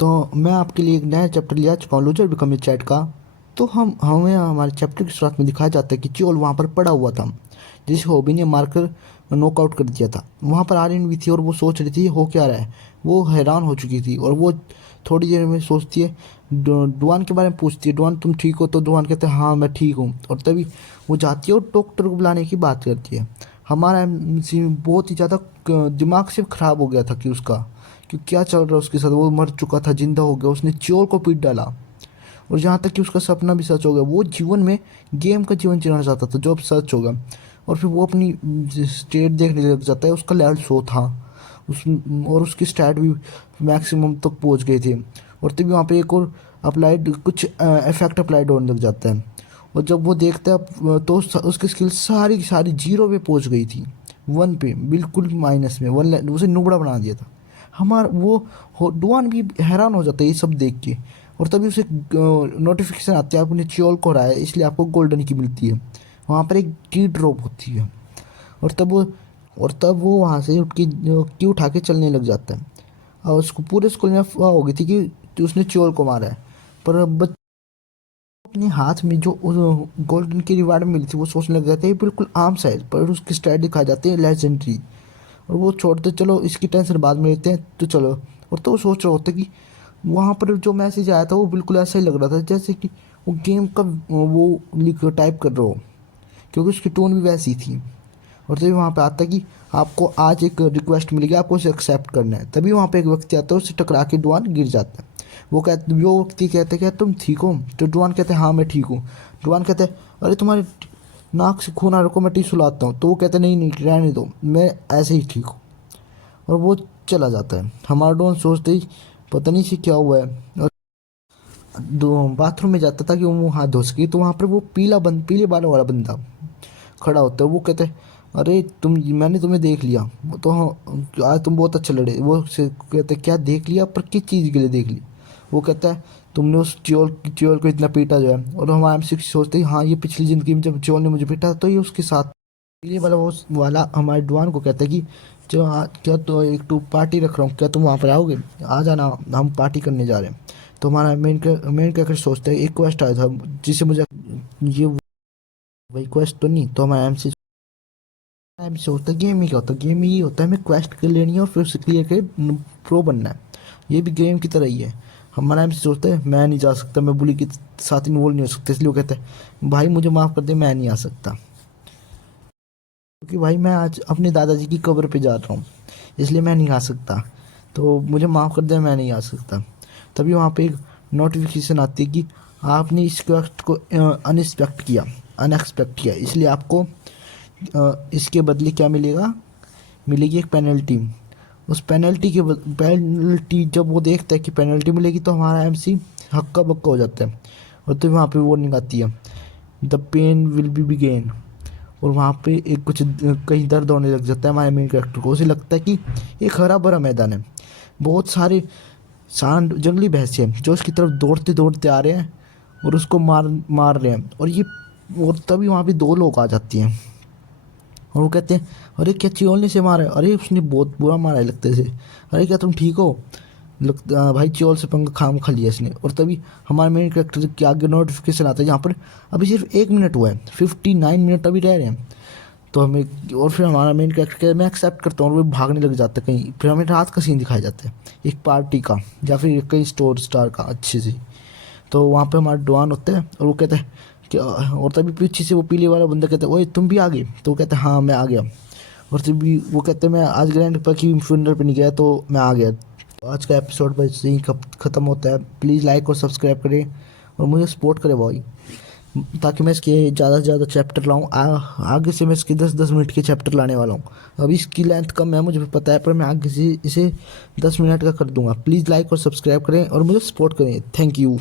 तो मैं आपके लिए एक नया चैप्टर ले आ चुका हूँ, लूजर बिकम ए चैट का। तो हमें हमारे चैप्टर की शुरुआत में दिखाया जाता है कि चोल वहाँ पर पड़ा हुआ था, जिसे हॉबी ने मारकर नॉकआउट कर दिया था। वहाँ पर आर्यन भी थी और वो सोच रही थी हो क्या रहा है। वो हैरान हो चुकी थी और वो थोड़ी देर में सोचती है, डुआन के बारे में पूछती है, डुआन तुम ठीक हो? तो डुआन कहते हैं हाँ मैं ठीक हूँ। और तभी वो जाती है और डॉक्टर को बुलाने की बात करती है। हमारा MC बहुत ही ज़्यादा दिमाग से ख़राब हो गया था कि उसका कि क्या चल रहा है उसके साथ। वो मर चुका था, जिंदा हो गया, उसने चोर को पीट डाला। और यहाँ तक कि उसका सपना भी सच हो गया। वो जीवन में गेम का जीवन जीना चाहता था जो अब सच होगा। और फिर वो अपनी स्टेट देखने लग जाता है, उसका लेवल 100 था उस, और उसकी स्टैट भी मैक्सिमम तक पहुँच गई थी। और तभी वहाँ पे एक और अप्लाइड कुछ इफेक्ट अप्लाइड होने लग जाता है। और जब वो देखता है तो उसकी स्किल सारी की सारी जीरो पे पहुँच गई थी, 1 पे, बिल्कुल माइनस में, उसे नुबड़ा बना दिया था। हमारा वो डुआन भी हैरान हो जाता है ये सब देख के। और तभी उसे नोटिफिकेशन आती है आपने च्योल को हराया इसलिए आपको गोल्डन की मिलती है। वहाँ पर एक की ड्रॉप होती है। और तब वो और तब वो वहाँ से उठ के की उठा के चलने लग जाता है। और उसको पूरे स्कूल में अफवाह हो गई थी कि उसने च्योल को मारा है। पर अब अपने हाथ में जो गोल्डन की रिवार्ड मिली थी वो सोचने लग जाते हैं बिल्कुल आम साइज, पर उसकी स्टैट दिखाई जाती है लेजेंडरी। और वो छोड़ते चलो इसकी टेंशन बाद में लेते हैं तो चलो। और तो वो सोच रहे होते कि वहाँ पर जो मैसेज आया था वो बिल्कुल ऐसा ही लग रहा था जैसे कि वो गेम का वो लिख टाइप कर रहा हो, क्योंकि उसकी टोन भी वैसी थी। और तभी वहाँ पे आता है कि आपको आज एक रिक्वेस्ट मिलेगी, आपको उसे एक्सेप्ट करना है। तभी वहाँ पे एक व्यक्ति आता है, उससे टकरा के डुआन गिर जाता है। वो व्यक्ति कहता है क्या तुम ठीक हो? तो डुआन कहते हैं हाँ मैं ठीक हूँ। डुआन कहते हैं अरे तुम्हारे नाक से खून आ रहा, मैं टिश्यू लाता हूँ। तो वो कहते हैं नहीं नहीं रहने दो, मैं ऐसे ही ठीक हूँ। और वो चला जाता है। हमारा डॉन सोचते ही पता नहीं से क्या हुआ है, और बाथरूम में जाता था कि वो मुँह हाथ धो सके। तो वहाँ पर वो पीले बालों वाला बंदा खड़ा होता है। वो कहते हैं अरे मैंने तुम्हें देख लिया। वो तो हाँ, आज तुम बहुत अच्छे लड़े। वो से कहते हैं क्या देख लिया? पर किस चीज़ के लिए देख ली? वो कहता है तुमने उस च्योल को इतना पीटा जो है। और हमारे MC सोचते हैं हाँ ये पिछली ज़िंदगी में जब च्योल ने मुझे पीटा तो ये उसके साथ। ये वाला वो वाला हमारे डुआन को कहता है कि जो क्या तो एक टू पार्टी रख रहा हूँ, क्या तुम वहाँ पर आओगे? आ जाना, हम पार्टी करने जा रहे हैं। तो हमारा मेन कैरेक्टर सोचता है एक क्वेस्ट आया था जिसे मुझे ये वही क्वेस्ट तो नहीं। तो हमारा MC होता है गेम ही क्या होता है? गेम ही होता है हमें क्वेस्ट कर लेनी है और फिर उसे क्लियर कर प्रो बनना है। ये भी गेम की तरह ही है। हमारा MC सोचता है मैं नहीं जा सकता, मैं बुली के साथ इन्वॉल्व नहीं हो सकता। इसलिए वो कहता है भाई मुझे माफ़ कर दे, मैं नहीं आ सकता, क्योंकि भाई मैं आज अपने दादाजी की कब्र पे जा रहा हूँ, इसलिए मैं नहीं आ सकता। तो मुझे माफ़ कर दे, मैं नहीं आ सकता। तभी वहाँ पे एक नोटिफिकेशन आती है कि आपने इस क्वेस्ट को अनएक्सपेक्ट किया, इसलिए आपको इसके बदले क्या मिलेगा? मिलेगी एक पेनल्टी। उस पेनल्टी जब वो देखता है कि पेनल्टी मिलेगी तो हमारा MC हक्का बक्का हो जाता है। और तो वहाँ पे वार्निंग आती है the pen will be begin. और वहाँ पे एक कुछ कहीं दर्द होने लग जाता है हमारे मेन कैरेक्टर को। उसे लगता है कि एक हरा भरा मैदान है, बहुत सारे सांड जंगली भैंसे हैं जो उसकी तरफ दौड़ते दौड़ते आ रहे हैं और उसको मार मार रहे हैं। और तभी वहाँ पे 2 लोग आ जाती हैं और वो कहते हैं अरे क्या च्योल ने से मारा है? अरे उसने बहुत बुरा मारा है लगता है से। अरे क्या तुम ठीक हो? लगता भाई च्योल से पंगा खाम खा लिया इसने। और तभी हमारे मेन कैरेक्टर के आगे नोटिफिकेशन आता है जहाँ पर अभी सिर्फ 1 मिनट हुआ है, 59 मिनट अभी रह रहे हैं। तो हमें और फिर हमारा मेन कैरेक्टर मैं एक्सेप्ट करता हूँ और वो भागने लग जाता है कहीं। फिर हमें रात का सीन दिखाया जाता है एक पार्टी का या फिर कहीं स्टार का अच्छे से। तो वहाँ पे हमारा डॉन होता है और वो कहता है कि और तभी पीछे से वो पीले वाला बंदा कहता है ओए तुम भी आ गए? तो वो कहता है हाँ मैं आ गया। और तभी वो कहते हैं मैं आज ग्रैंड पा की फ्यूनरल पे नहीं गया तो मैं आ गया। तो आज का एपिसोड बस यहीं ख़त्म होता है। प्लीज़ लाइक और सब्सक्राइब करें और मुझे सपोर्ट करें भाई, ताकि मैं इसके ज़्यादा से ज़्यादा चैप्टर लाऊँ। आगे से मैं इसके 10-10 मिनट के चैप्टर लाने वाला हूँ। अभी इसकी लेंथ कम है मुझे पता है, पर मैं आगे से इसे 10 मिनट का कर दूंगा। प्लीज़ लाइक और सब्सक्राइब करें और मुझे सपोर्ट करें। Thank you.